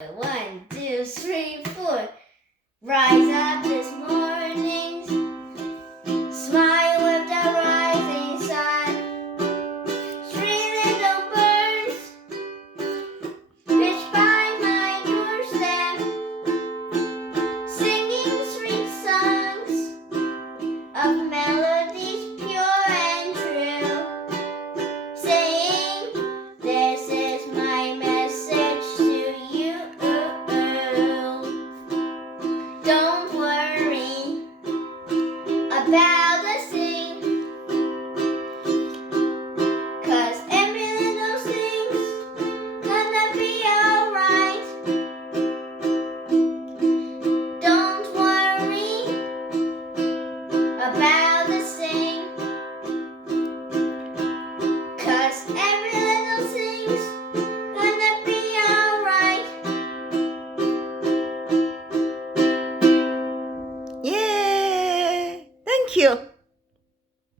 One, two, three, four. Rise up this morning, smile with the rising sun. Three little birds pitch by my doorstep, singing sweet songs of melodies pure and true, saying, "This is my message to you. Don't worry about a thing, 'cause every little thing's gonna be alright. Don't worry about a thing, 'cause every little thing's gonna be alright." Yay! Thank you.